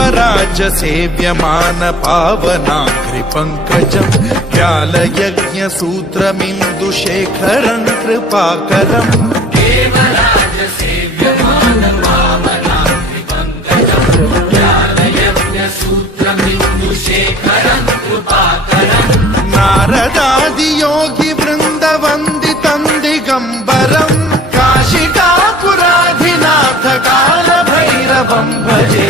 देवराज सेव्यमान पावनाग्रिपङ्कजम् व्यालयज्ञसूत्रमिन्दुशेखरम् कृपाकरम् देवराज सेव्यमान पावनाग्रिपङ्कजम् व्यालयज्ञसूत्रमिन्दुशेखरम् कृपाकरम् नारदादियोगि वृन्दवन्दितम् दिगम्बरम् काशिकापुराधिनाथ कालभैरवम् भजे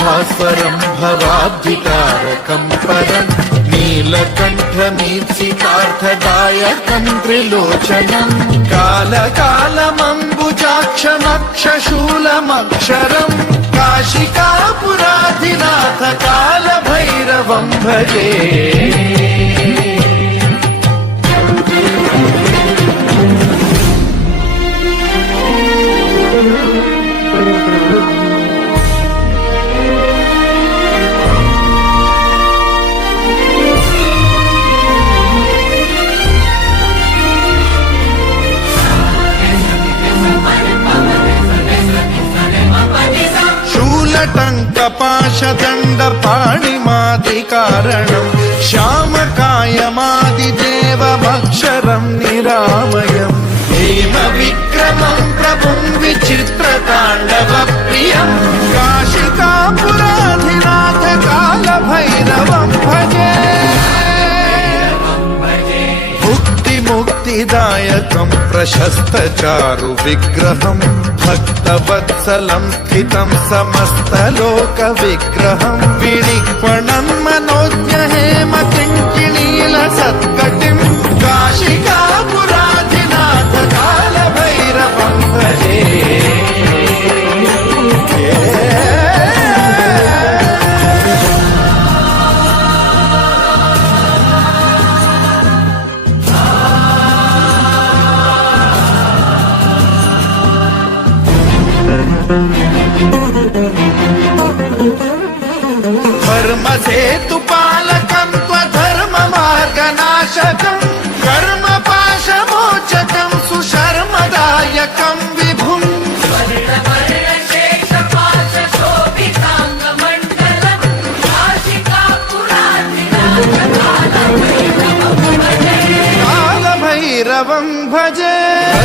भास्वरम् भवाब्धिकारकम् परम् नीलकण्ठमीप्सितार्थदायकम् त्रिलोचनम् कालकालमम्बुजाक्षमक्षशूलमक्षरम् काशिकापुराधिनाथ कालभैरवम् भजे शूलटङ्कपाशदण्डपाणिमादिकारणम् श्यामकायमादिदेवमक्षरम् निरामयम् हेमविक्रमम् प्रभुम् विचित्रताण्डवप्रियम् काशिकापुराधिनाथ कालभैरवम् भजे मुक्तिदायकम् प्रशस्तचारु विग्रहम् भक्तवत्सलम् स्थितम् समस्तलोकविग्रहम् विनिक्वणम् मनोज्ञ हेम किङ्किणील सत्कटिम् काशिकापुराधिनाथ कालभैरवम् भजे धर्मसेतुपालकम् त्वधर्ममार्गनाशकम् कर्मपाशमोचकम् सुशर्मदायकम् विभुम् कालभैरवम् भजे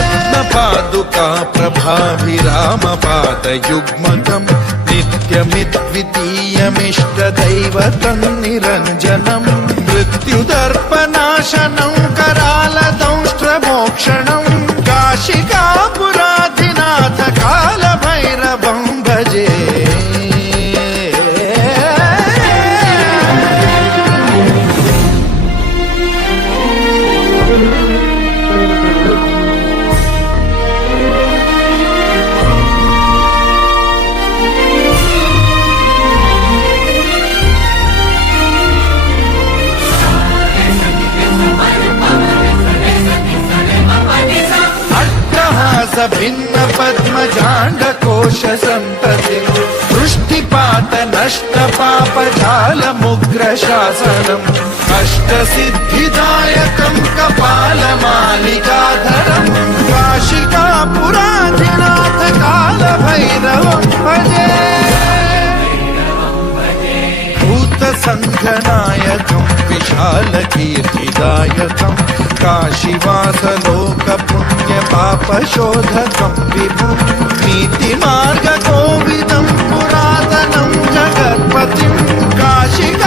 रत्नपादुका प्रभाभिरामपादयुग्मकम् नित्यमिद्वितीयमिष्टदैवतम् निरञ्जनम् मृत्युदर्पनाशनम् करालदंष्ट्रमोक्षणम् काशिकापुराधिनाथ कालभैरवम् भजे भिन्न पद्मजाण्डकोश सन्ततिम् वृष्टिपात नष्ट पापजालमुग्र शासनम् अष्टसिद्धिदायकम् कपालमालिकाधरम् काशिकापुराधिनाथ कालभैरवम् भजे भूतसङ्घनायकम् विशालकीर्तिदायकम् काशीवासलोकपुण्यपापशोधकम् विभुम् नीतिमार्गकोविदम् पुरातनम् जगत्पतिम् काशिका